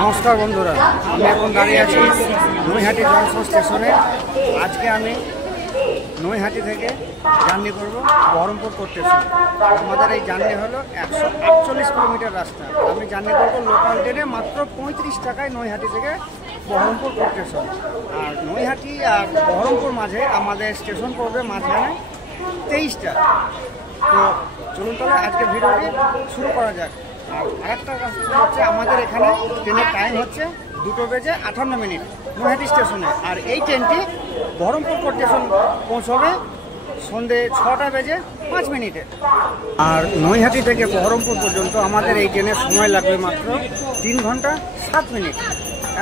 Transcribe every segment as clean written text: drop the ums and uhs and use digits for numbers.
নমস্কার বন্ধুরা, আমি এখন দাঁড়িয়ে আছি নৈহাটি জংশন স্টেশনে। আজকে আমি নৈহাটি থেকে জার্নি করব বহরমপুর কোর্ট স্টেশন। আমাদের এই জার্নি হলো 148 কিলোমিটার রাস্তা। আমি জার্নি করব লোকাল ট্রেনে মাত্র 35 টাকায় নৈহাটি থেকে বহরমপুর কোর্ট স্টেশন। আর নৈহাটি আর বহরমপুর মাঝে আমাদের স্টেশন পড়বে মাঝখানে 23টা। তো চলুন তাহলে আজকে ভিডিওটি শুরু করা যাক। আর একটা কথা হচ্ছে, আমাদের এখানে ট্রেনের টাইম হচ্ছে 2:58 নৈহাটি স্টেশনে। আর এই ট্রেনটি বহরমপুর কোর্ট স্টেশন পৌঁছবে সন্ধ্যে 6:05। আর নৈহাটি থেকে বহরমপুর পর্যন্ত আমাদের এই ট্রেনের সময় লাগবে মাত্র 3 ঘন্টা 7 মিনিট,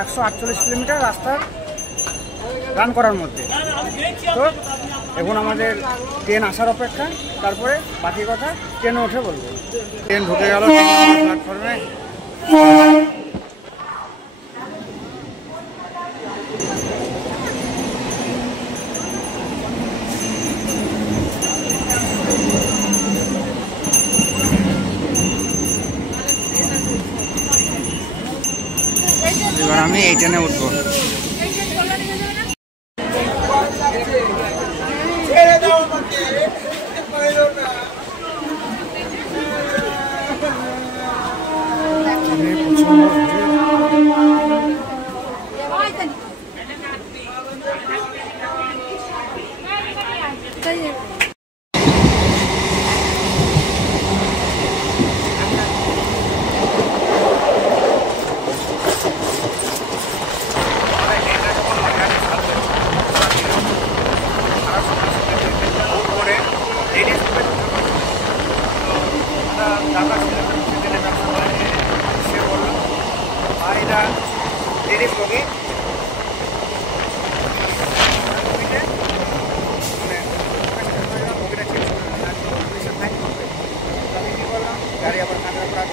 148 কিলোমিটার রাস্তা রান করার মধ্যে। তো এখন আমাদের ট্রেন আসার অপেক্ষা, তারপরে বাকি কথা ট্রেনে উঠে বলবো। ট্রেন ঢুকে গেল প্ল্যাটফর্মে। এবার আমি এই ট্রেনে উঠবো। গাড়ি আবার কাঁচরা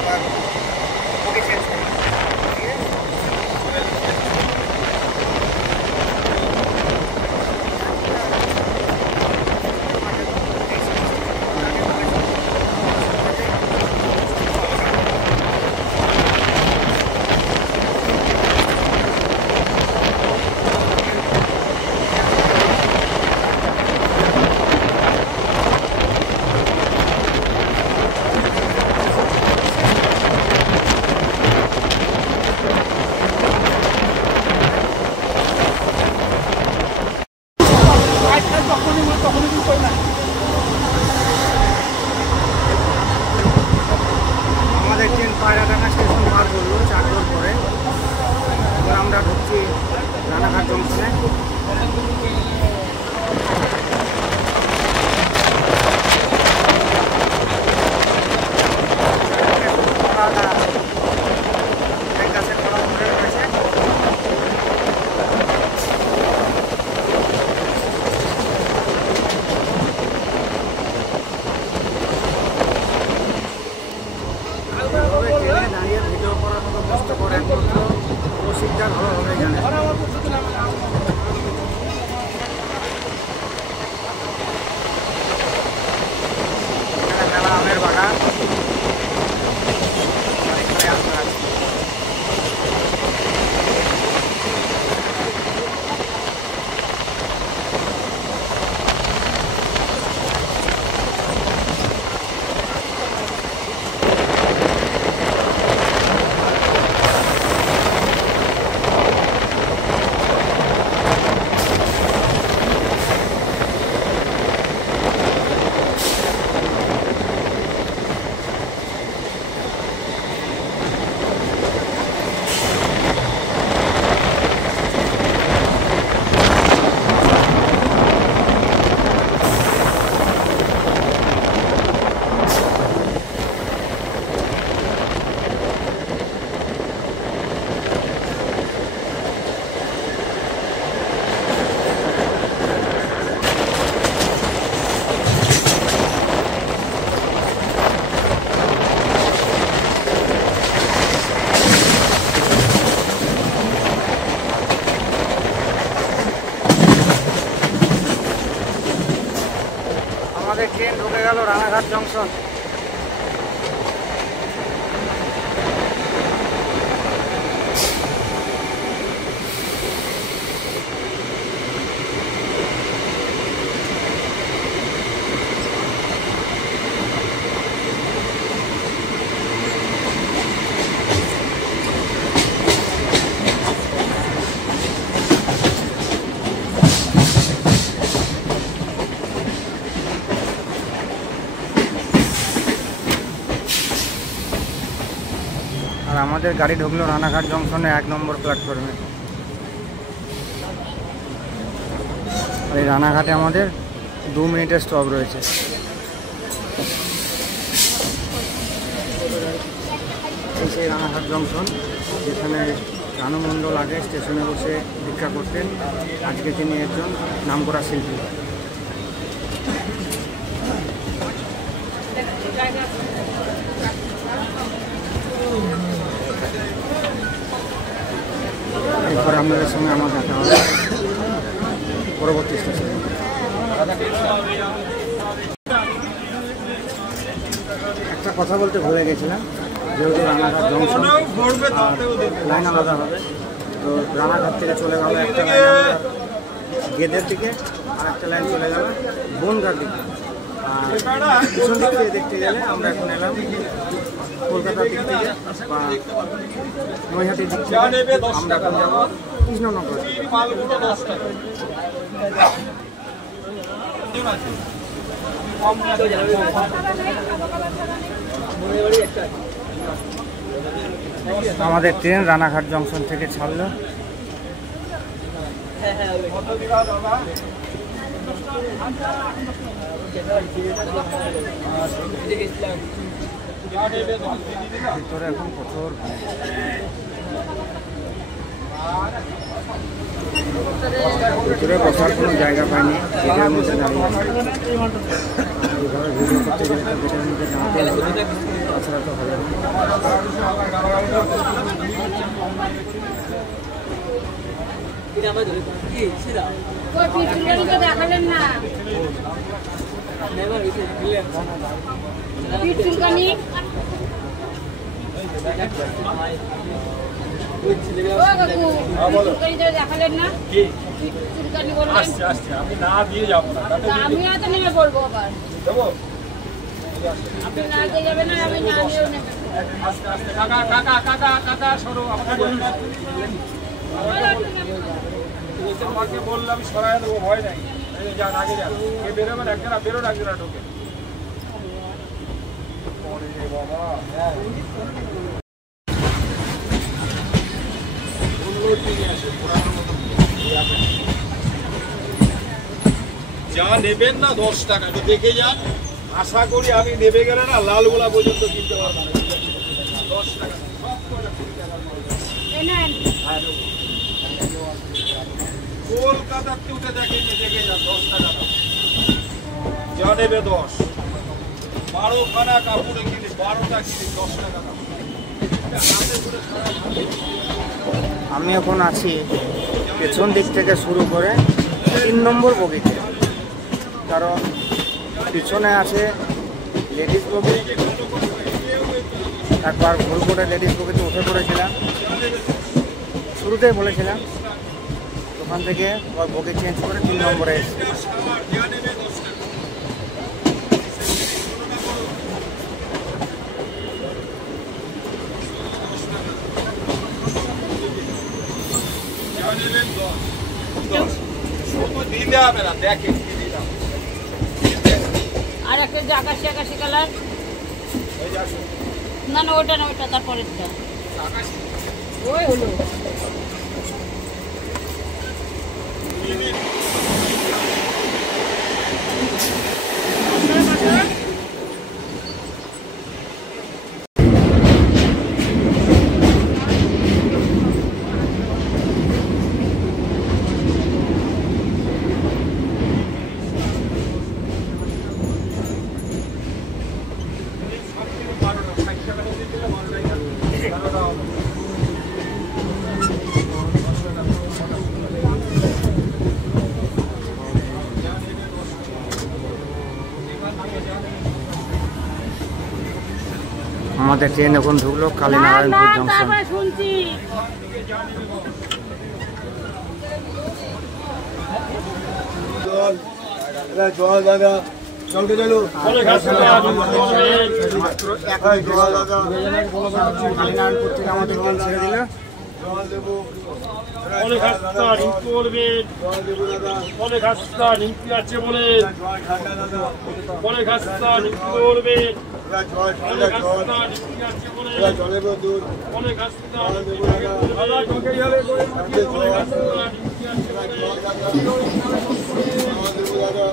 আবার বগি চেঞ্জ করি। আমাদের ট্রেন পায়রাডাঙ্গা স্টেশন পার করলো 4 ঘন্টা পরে। এবার আমরা ঢুকছি রানাঘাট জংশনে। দাঁড়িয়ে ভিডিও করার মতো কষ্ট করে একমাত্র রসিকদার ভালোভাবে জানে। মেলা আমের বাগান। আমাদের ট্রেন ঢুকে গেল রানাঘাট জংশন। আর আমাদের গাড়ি ঢুকলো রানাঘাট জংশনে 1 নম্বর প্ল্যাটফর্মে। এই রানাঘাটে আমাদের 2 মিনিটের স্টপ রয়েছে। এই সেই রানাঘাট জংশন, যেখানে রানু মণ্ডল আগে স্টেশনে বসে ভিক্ষা করতেন। আজকে তিনি একজন নামকরা শিল্পী। এরপর আপনাদের সঙ্গে আমার দেখা হবে পরবর্তী স্টেশনে। একটা কথা বলতে ভুলে গেছিলাম, যেহেতু রানাঘাট জংশন লাইন আলাদা হবে, তো রানাঘাট থেকে চলে গেল একটা লাইন আমরা গেদের দিকে, আর একটা লাইন চলে গেল বনগাঁর দিকে। আর পিছন দিক থেকে দেখতে গেলে আমরা এখন এলাম কলকাতার দিক থেকে বা নৈহাটির দিক থেকে। আমরা এখন যাবো কৃষ্ণনগর। আমাদের ট্রেন রানাঘাট জংশন থেকে ছাড়লো। ভিতরে এখন প্রচুর ভিতরে বসার কোনো জায়গা পাইনি, গেটের মধ্যে দাঁড়িয়ে এইভাবে ভিডিও করতে গেলে তো গেটের মধ্যে দাঁড়াতে হবে, তাছাড়া তো হবে না। দেখালেন না, আমি না দিয়ে যাবো না, আমি হয়তো নেমে পড়বো আবার। আপনি না দিয়ে যাবেন না, আমি না দিয়েও নেমে কাকা কাকা কাকা কাকা সরো, আমাকে বললাম সরাই দেবো, ভয় নাই, যান আগে যান, বেরোবেন একজনা বেরোন একজনা ঢোকে বাবা। যা নেবেন না 10 টাকা দেখে যান, আশা করি আমি নেবে গেলে না লালগোলা পর্যন্ত কিনতে পারবো 10 টাকা। কলকাতাতে উঠে দেখে যান 10 টাকা যা নেবে 10। 12খানা কাপড়ে কিনি 12টা কিনি 10 টাকা। আমি এখন আছি পেছন দিক থেকে শুরু করে 3 নম্বর বগিতে, কারণ পিছনে আছে লেডিস বগি। একবার ভুল করে লেডিস বগিতে উঠে পড়েছিলাম, শুরুতেই বলেছিলাম, ওখান থেকে বগি চেঞ্জ করে 3 নম্বরে এসেছি। আর একটা যে আকাশি আকাশি কালার, না না ওটা না, ওটা তারপরেরটা ওই হলো। আমাদের ট্রেন এখন ঢুকলো কালীনারায়ণপুর জংশন। জল দাদা চলতে চলো, কালীনারায়ণপুর থেকে আমাদের ওখানে ছেড়ে দিল। জল দেবো অনেক হাসতা নিমকি করবেন, জল দেবো দাদা অনেক হাসতা নিমকি আছে বলে, জল ঠান্ডা দাদা অনেক হাসতা নিমকি করবেন, জল ঠান্ডা অনেক জল হাসতা নিমকি আছে বলে, জলের দুধ অনেক হাসতা জল দেবো দাদা অনেক হাসতা নিমকি আছে বলে, জল দাদা জল দেবো দাদা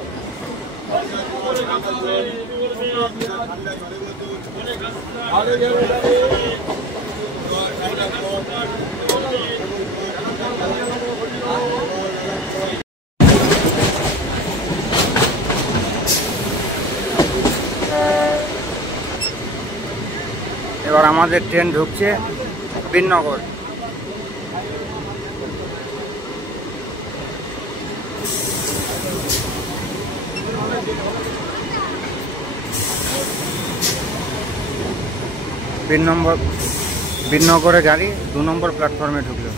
অনেক হাসতা নিমকি করবেন, ঠান্ডা জলের দুধ অনেক হাসতা আগে যাবে এবার আমাদের ট্রেন ঢুকছে বীরনগর। বীরনগরে গাড়ি 2 নম্বর প্ল্যাটফর্মে ঢুকলো।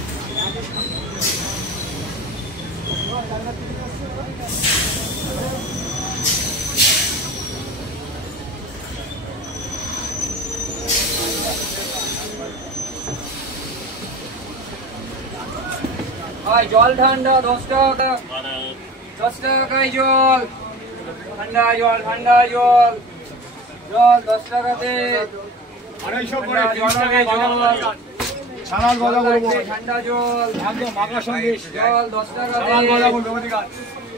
জল ঠান্ডা 10 টাকা, 10 টাকায় জল ঠান্ডা, জল ঠান্ডা জল, জল 10 টাকাতে 250 করে জল লাগে জল, সালাদ গজা করবো ঠান্ডা জল, একদম মাখা সঙ্গে জল 10 টাকাতে সালাদ গজা করবো অধিকার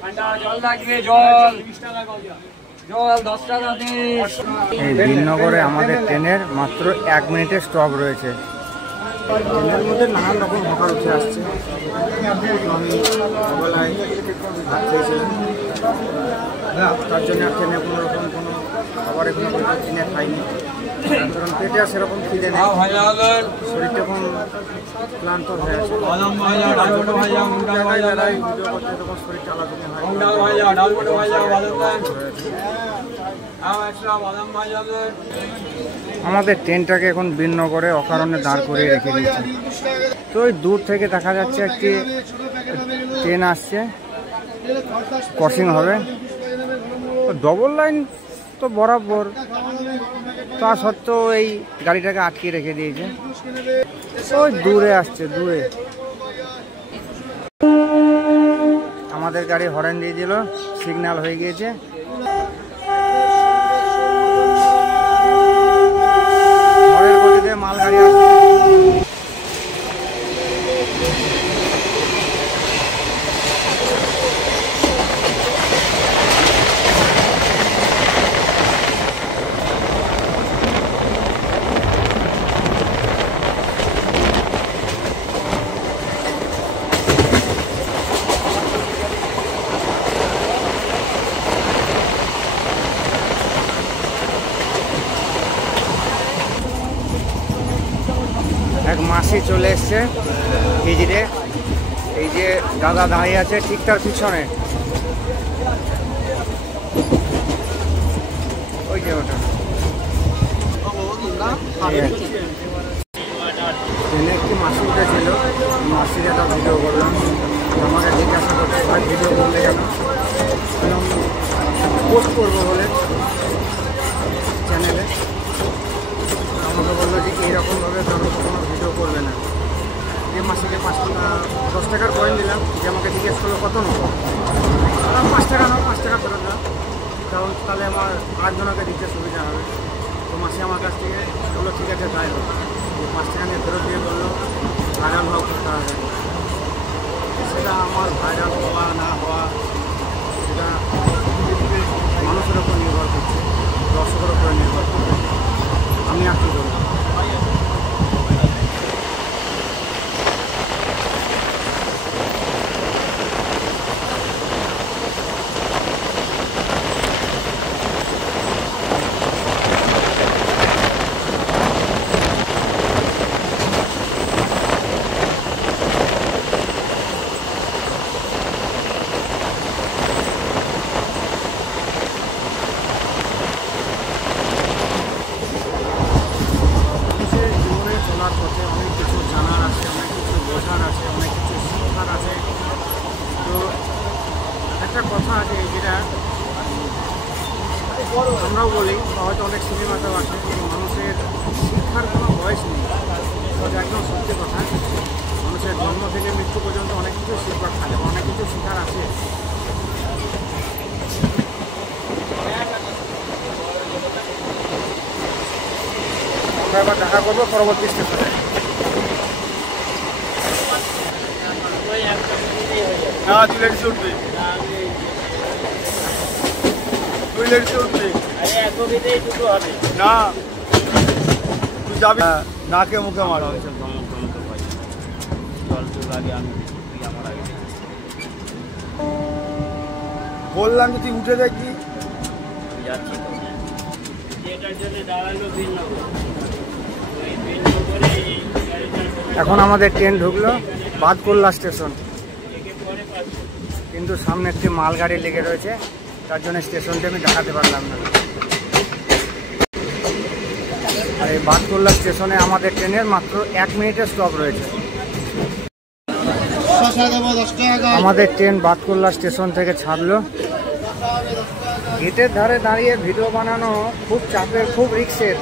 ঠান্ডা জল লাগবে জল, জল 10 টাকাতে। এই বীরনগরে আমাদের ট্রেনের মাত্র 1 মিনিটের স্টপ রয়েছে। ট্রেনের মধ্যে নানান রকম হকার উঠে আসছে। আমি সকালবেলায় ভাত খেয়েছিলাম, তার জন্য আর ট্রেনে কোনো রকম কোনো খাবার এখনো কিনে খাইনি, কারণ পেটে আর সেরকম খিদে নেই, শরীরটা এখন ক্লান্ত হয়ে আছে। জায়গায় ভিডিও করতে তখন শরীরটা আলাদা হয়। আমাদের ট্রেনটাকে এখন বীরনগরে অকারণে দাঁড় করিয়ে রেখে দিয়েছে। তো ওই দূর থেকে দেখা যাচ্ছে একটি ট্রেন আসছে, ক্রসিং হবে। ডবল লাইন তো বরাবর, তা সত্ত্বেও এই গাড়িটাকে আটকে রেখে দিয়েছে। ওই দূরে আসছে, দূরে। আমাদের গাড়ি হর্ন দিয়ে দিল, সিগন্যাল হয়ে গিয়েছে। মাল গাড়ি আসছে। এক মাসি চলে এসছে হিজড়ে, এই যে দাদা দাঁড়িয়ে আছে ঠিক তার পিছনে, ওই যে ওটা ট্রেনে একটি মাসি উঠেছিল, মাসির একটা ভিডিও করলাম। আমাকে জিজ্ঞাসা করতে ভিডিও করলে কেন, পোস্ট করবো বলে চ্যানেলে। আমাকে বললো যে এইরকমভাবে কারো কোনো ভিডিও করবে না। যে মাসিকে 10 টাকার কয়েন দিলাম, যে আমাকে জিজ্ঞেস করলো কত নেবো, 5 টাকা নাও, 5 টাকা ফেরত দাও, কারণ তাহলে আমার আরেকজনকে দিতে সুবিধা হবে। তো মাসি আমার কাছ থেকে বললো ঠিক আছে তাই হোক। 5 টাকা নিয়ে ফেরত দিয়ে বললো ভাইরাল হওয়া করতে হবে। সেটা আমার ভাইরাল হওয়া না হওয়া সেটা মানুষের উপর নির্ভর করছে, দর্শকের উপরে নির্ভর করছে। আমি আর কি করবো। দেখা করবো পরবর্তী স্টেশনে। না তুই লেডিসে উঠবি, তুই লেডিসে উঠবি না, তুই যাবি নাকে মুখে মারো। বললাম যে তুই উঠে দেখি। এখন আমাদের ট্রেন ঢুকলো বাদকুল্লা স্টেশন, কিন্তু সামনে একটি মালগাড়ি লেগে রয়েছে, তার জন্য স্টেশনটি আমি দেখাতে পারলাম না। আর এই বাদকুল্লা স্টেশনে আমাদের ট্রেনের মাত্র 1 মিনিটের স্টপ রয়েছে। আমাদের ট্রেন বাদকুল্লা স্টেশন থেকে ছাড়লো। গেটের ধারে দাঁড়িয়ে ভিডিও বানানো খুব চাপের, খুব রিস্কের।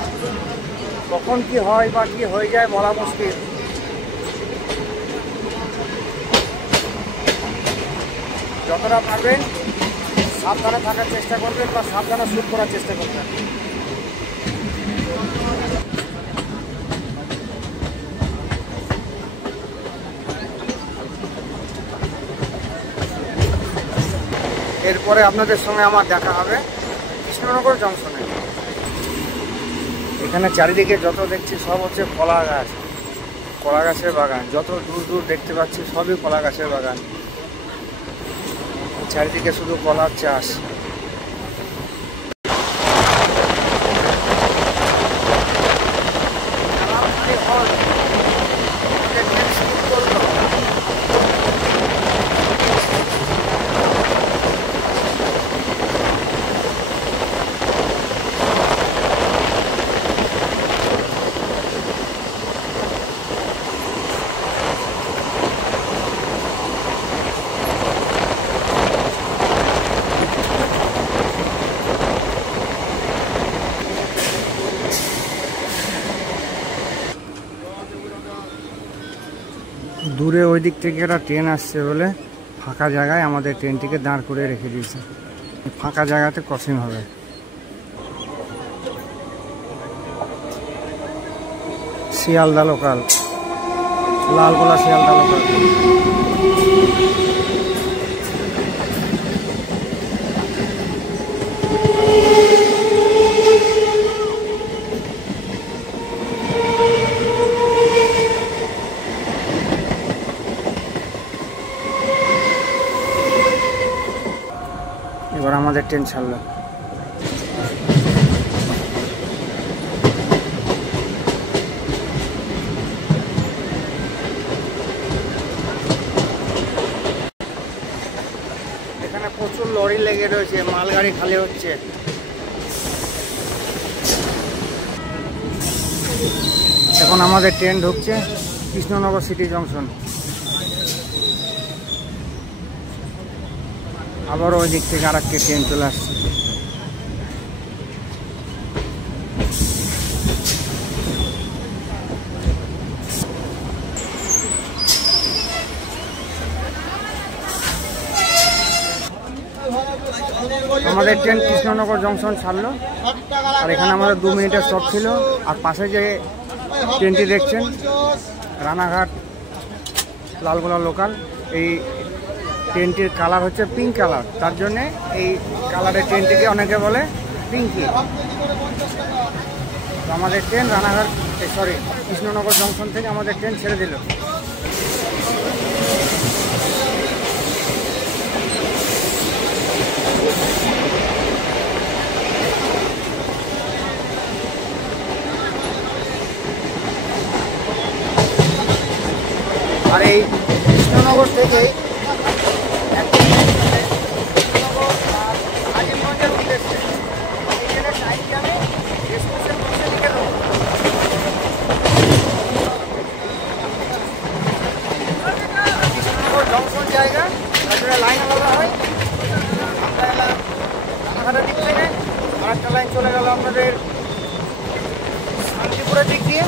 কখন কি হয় বা কি হয়ে যায় বলা মুশকিল। যতটা পারবেন সাবধানে থাকার চেষ্টা করবেন বা সাবধানে শুট করার চেষ্টা করবেন। এরপরে আপনাদের সঙ্গে আমার দেখা হবে কৃষ্ণনগর জংশনে। এখানে চারিদিকে যত দেখছি সব হচ্ছে কলা গাছ, কলা গাছের বাগান। যত দূর দূর দেখতে পাচ্ছি সবই কলা গাছের বাগান। চারিদিকে শুধু কলার চাষ। দূরে ওই দিক থেকে একটা ট্রেন আসছে বলে ফাঁকা জায়গায় আমাদের ট্রেনটিকে দাঁড় করে রেখে দিয়েছে। ফাঁকা জায়গাতে ক্রসিং হবে। Sealdah local, Lalgola Sealdah local. এবার আমাদের ট্রেন ছাড়লো। এখানে প্রচুর লরি লেগে রয়েছে, মালগাড়ি খালি হচ্ছে। এখন আমাদের ট্রেন ঢুকছে কৃষ্ণনগর সিটি জংশন। আবারও ওই দিক থেকে আরেকটি ট্রেন চলে আসছে। আমাদের ট্রেন কৃষ্ণনগর জংশন ছাড়লো। আর এখানে আমাদের 2 মিনিটের স্টপ ছিল। আর পাশে যে ট্রেনটি দেখছেন রানাঘাট লালগোলা লোকাল, এই ট্রেনটির কালার হচ্ছে পিঙ্ক কালার, তার জন্যে এই কালারের ট্রেনটিকে অনেকে বলে পিঙ্কি। তো আমাদের ট্রেন রানাঘাট কৃষ্ণনগর জংশন থেকে আমাদের ট্রেন ছেড়ে দিল। আর এই কৃষ্ণনগর থেকে আজিমগঞ্জের উদ্দেশ্যে এইখানে সাইডে আমি এক্সপ্রেসের বসে লিখে দেবো। কৃষ্ণনগর জংশন জায়গা, তারপরে লাইন আলাদা হয়। আমরা এলাম রানাঘাটের দিক থেকে, আরেকটা লাইন চলে গেল আপনাদের শান্তিপুরের দিক দিয়ে,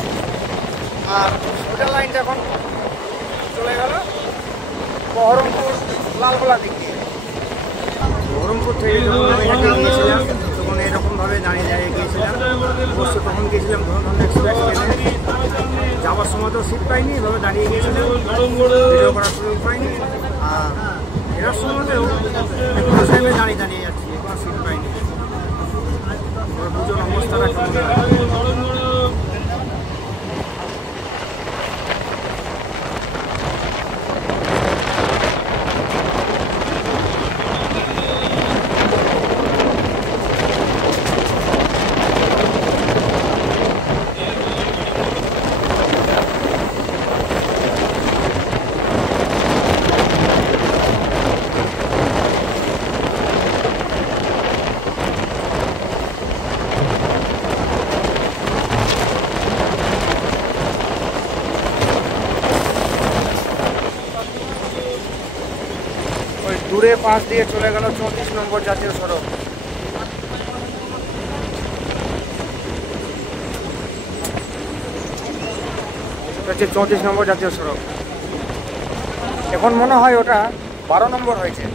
আর ওটার লাইনটা এখন চলে গেল বহরমপুর লালগোলা দিক দিয়ে। বহরমপুর থেকে যখন আমি হেঁটে গিয়েছিলাম তখন এরকমভাবে দাঁড়িয়ে গিয়েছিলাম। অবশ্য তখন গিয়েছিলাম ধনধন এক্সপ্রেস ট্রেনে, যাওয়ার সময় তো সিট পাইনি, এভাবে দাঁড়িয়ে গিয়েছিলাম, ভিডিও করার সুযোগ পাইনি। আর এরার সময়তেও কোনো টাইমে দাঁড়িয়ে যাচ্ছি, কোনো সিট পাইনি। দুজন অবস্থাটা কেমন দূরে পাশ দিয়ে চলে গেল 34 নম্বর জাতীয় সড়ক। হচ্ছে 34 নম্বর জাতীয় সড়ক। এখন মনে হয় ওটা 12 নম্বর হয়েছে।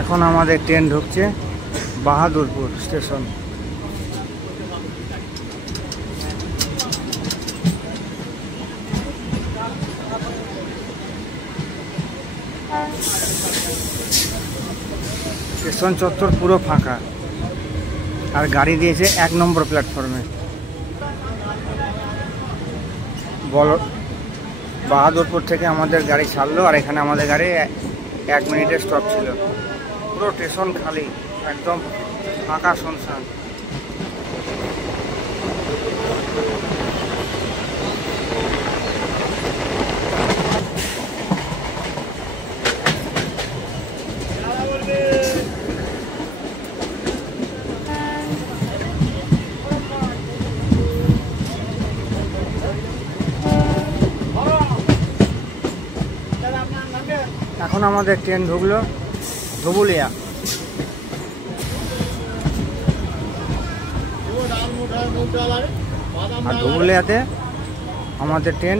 এখন আমাদের ট্রেন ঢুকছে বাহাদুরপুর স্টেশন। স্টেশন চত্বর পুরো ফাঁকা, আর গাড়ি দিয়েছে 1 নম্বর প্ল্যাটফর্মে। বাহাদুরপুর থেকে আমাদের গাড়ি ছাড়লো, আর এখানে আমাদের গাড়ি 1 মিনিটের স্টপ ছিল। পুরো স্টেশন খালি, একদম ফাঁকা শুনশান। এখন আমাদের ট্রেন ঢুকলো ধুবুলিয়া। আর ধুবুলিয়াতে আমাদের ট্রেন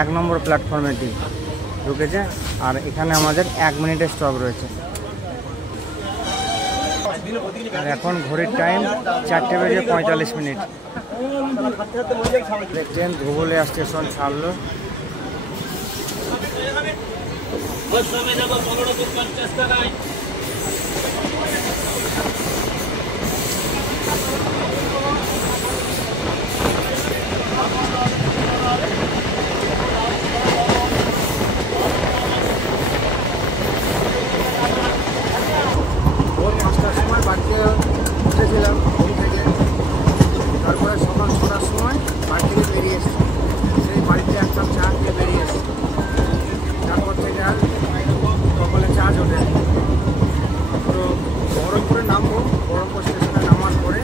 1 নম্বর প্ল্যাটফর্মে ঢুকেছে, আর এখানে আমাদের 1 মিনিটের স্টপ রয়েছে। আর এখন ঘড়ির টাইম 4:45। ট্রেন ধুবুলিয়া স্টেশন ছাড়লো। ভোর 5টার সময় বাড়িতে উঠেছিলাম ঘুম থেকে, তারপরে সকাল 6টার সময় বাড়ি থেকে বেরিয়ে এসেছি। সেই বাড়িতে 1 কাপ চা খেয়ে বেরিয়ে এসেছি। তারপর থেকে আর সকালে চা ওঠে। তো বহরমপুরে নামবো, বহরমপুর স্টেশনে নামার পরে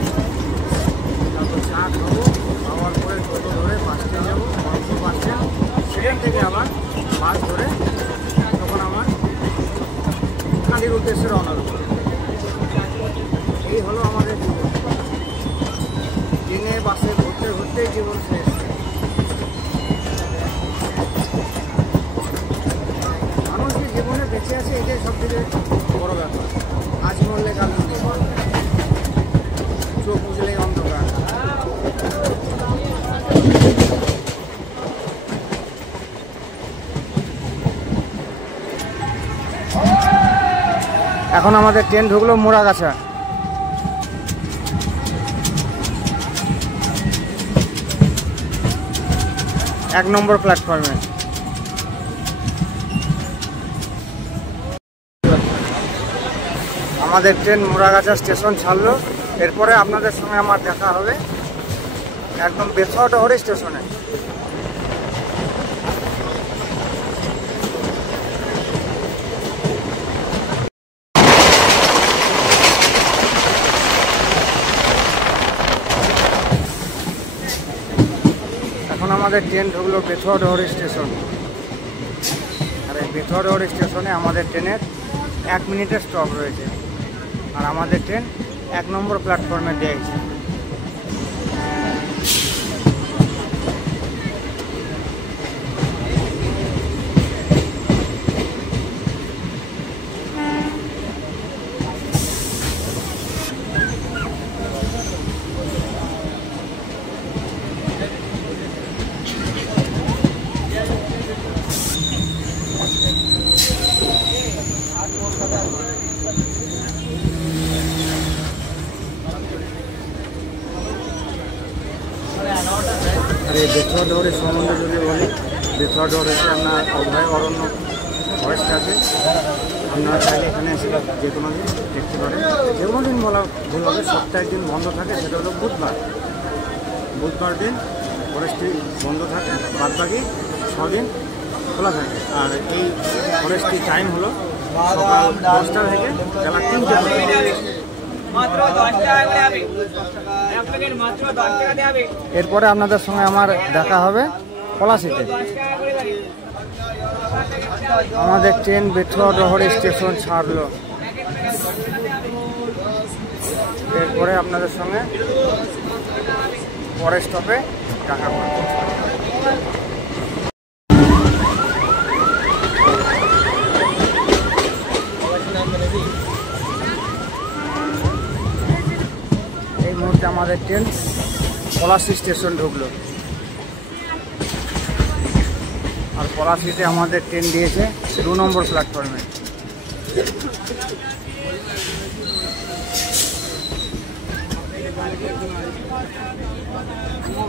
তারপর চা খাবো, খাওয়ার পরে টোটো ধরে বাস স্ট্যান্ড যাবো, বহরমপুর বাস স্ট্যান্ড। সেখান থেকে আবার বাস ধরে তখন আমার কাঁদির উদ্দেশ্যে রওনা দেবো। এই হলো আমাদের দিনে বাসে ঘুরতে ঘুরতে মুহূর্তেই জীবন শেষ। মানুষ যে জীবনে বেঁচে আছে এটাই সব থেকে বড় ব্যাপার। আজ মরলে কাল নেই, চোখ বুঝলেই অন্ধকার। এখন আমাদের ট্রেন ঢুকলো মোড়াগাছা। এক নম্বর প্ল্যাটফর্মে। আমাদের ট্রেন মোড়াগাছা স্টেশন ছাড়লো। এরপরে আপনাদের সঙ্গে আমার দেখা হবে একদম বেথুয়াডহরি স্টেশনে। এখন আমাদের ট্রেন ঢুকলো বেথুয়াডহরি স্টেশন। আর এই বেথুয়াডহরি স্টেশনে আমাদের ট্রেনের 1 মিনিটের স্টপ রয়েছে। আর আমাদের ট্রেন 1 নম্বর প্ল্যাটফর্মে দিয়েছে। আর এই বেথুয়াডহরি সম্বন্ধে যদি বলি, বেথুয়াডহরিতে আপনার অভয় অরণ্য ফরেস্ট আছে। আপনারা চাইলে এখানে এসে যে কোনো দিন দেখতে পারেন। যে কোনো দিন বলা ভুল হবে, সপ্তাহে দিন বন্ধ থাকে, সেটা হলো বুধবার। বুধবার দিন ফরেস্টটি বন্ধ থাকে, বাদবাকি 6 দিন খোলা থাকে। আর এই ফরেস্টটির টাইম হলো সকাল 10টা থেকে বেলা 3টে পর্যন্ত। এরপরে আপনাদের সঙ্গে আমার দেখা হবে পলাশিতে। আমাদের ট্রেন বেথুয়াডহরি স্টেশন ছাড়লো। এরপরে আপনাদের সঙ্গে পরের স্টপে দেখা হবে। এই মুহূর্তে আমাদের ট্রেন পলাশি স্টেশন ঢুকলো। আর পলাশিতে আমাদের ট্রেন দিয়েছে 2 নম্বর প্ল্যাটফর্মে।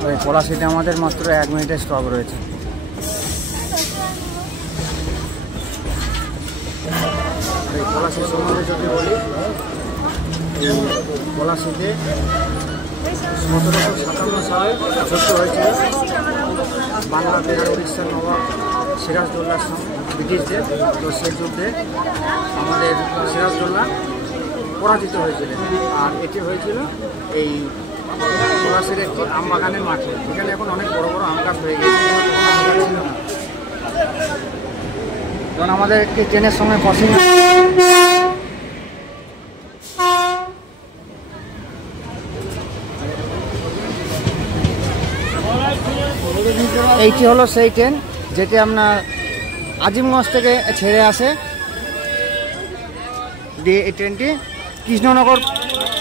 ওই পলাশিতে আমাদের মাত্র 1 মিনিটের স্টপ রয়েছে। এই পলাশি সম্বন্ধে যদি বলি, এই পলাশিতে 1757 সালে যুদ্ধ হয়েছিল বাংলা, বিহার, উড়িষ্যার নবাব সিরাজদৌল্লার সঙ্গে ব্রিটিশদের। তো সেই যুদ্ধে আমাদের সিরাজদৌল্লা পরাজিত হয়েছিলেন। আর এটি হয়েছিল এই পলাশির একটি আম বাগানের মাঠে। এখানে এখন অনেক বড় বড় আম গাছ হয়ে গেছে, কারণ আমাদের একটি ট্রেনের সঙ্গে ক্রসিং। এইটি হলো সেই ট্রেন যেটি আপনার আজিমগঞ্জ থেকে ছেড়ে আসে। দিয়ে এই ট্রেনটি কৃষ্ণনগর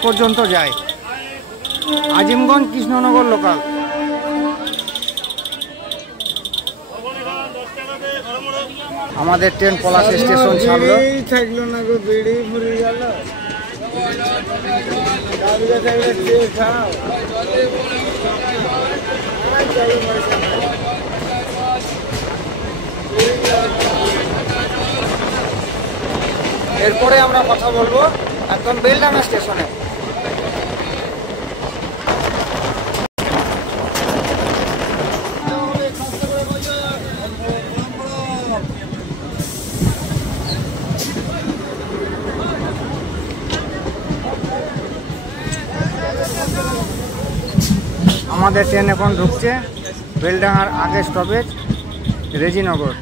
পর্যন্ত যায়। আজিমগঞ্জ কৃষ্ণনগর লোকাল। আমাদের ট্রেন পলাশি স্টেশন ছাড়লো। থাকলো না গো, বেড়ে ফুরে গেল। এরপরে আমরা কথা বলবো একদম বেলডাঙ্গা স্টেশনে। আমাদের ট্রেন এখন ঢুকছে বেলডাঙ্গার আগে স্টপেজ রেজিনগর।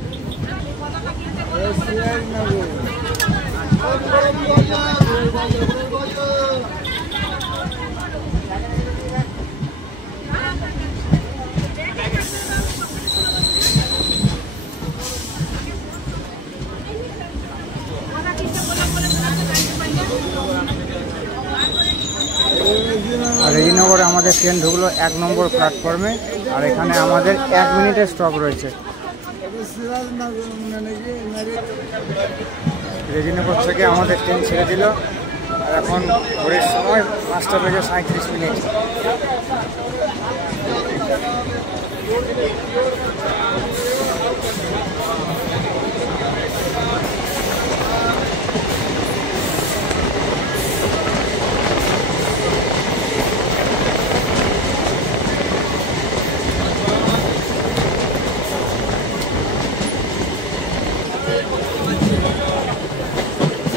আর রেজিনগরে আমাদের ট্রেন ঢুকলো 1 নম্বর প্ল্যাটফর্মে। আর এখানে আমাদের 1 মিনিটের স্টপ রয়েছে। রেজিনগর থেকে আমাদের ট্রেন ছেড়ে দিল। আর এখন ভোরের সময় 5:37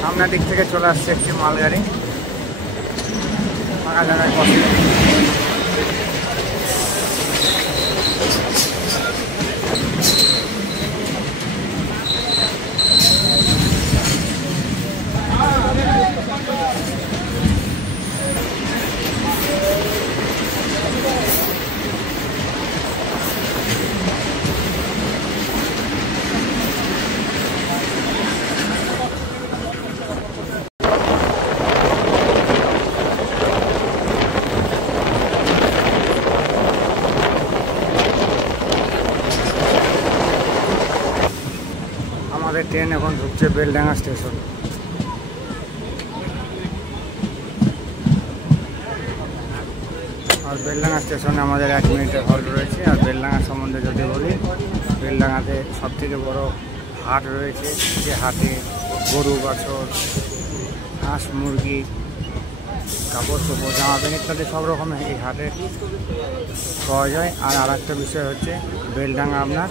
সামনের দিক থেকে চলে আসছে একটি মালগাড়ি, ফাঁকা জায়গায় বসে। আমাদের ট্রেন এখন ঢুকছে বেলডাঙ্গা স্টেশন। আর বেলডাঙ্গা স্টেশনে আমাদের 1 মিনিটের হল্ট রয়েছে। আর বেলডাঙ্গা সম্বন্ধে যদি বলি, বেলডাঙ্গাতে সবথেকে বড় হাট রয়েছে, যে হাটে গরু বাছর, হাঁস মুরগি, কাপড় চোপড়, জামা প্যান্ট ইত্যাদি সব রকমের এই হাটে পাওয়া যায়। আর আরেকটা বিষয় হচ্ছে বেলডাঙ্গা আপনার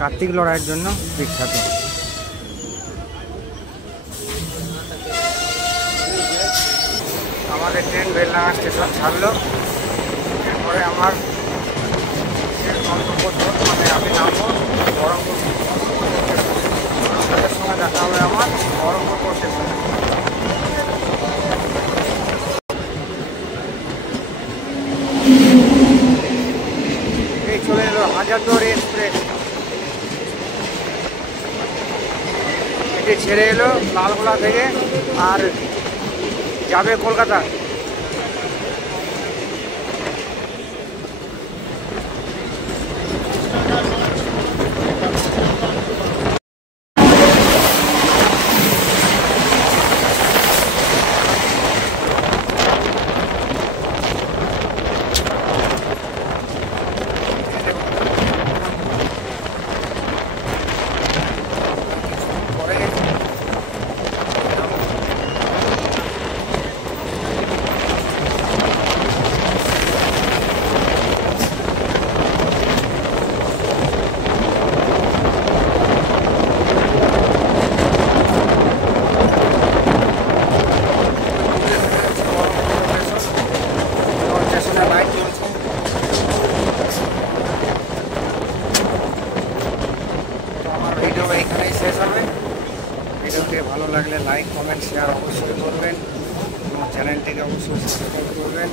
কার্তিক লড়াইয়ের জন্য বিখ্যাত। আমাদের ট্রেন বেলডাঙ্গা স্টেশন ছাড়লো। এরপরে আমার মানে আমি নামবো বহরমপুর সঙ্গে দেখা হবে আমার বহরমপুর স্টেশনে। এই চলে এলো হাজারদুয়ারি এক্সপ্রেস। এটি ছেড়ে এলো লালগোলা থেকে আর যাবে কলকাতা। এখানেই শেষ হবে। ভিডিওটি ভালো লাগলে লাইক কমেন্ট শেয়ার অবশ্যই করবেন এবং চ্যানেলটিকে অবশ্যই সাবস্ক্রাইব করবেন।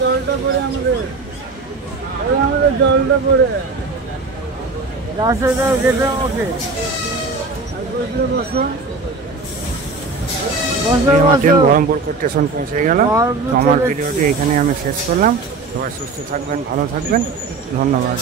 জলটা পড়ে আমাদের জলটা পড়ে রাস্তাটা কেটে ওকে বহরমপুর স্টেশন পৌঁছে গেল। আমার ভিডিওটি এখানে আমি শেষ করলাম। সবাই সুস্থ থাকবেন, ভালো থাকবেন, ধন্যবাদ।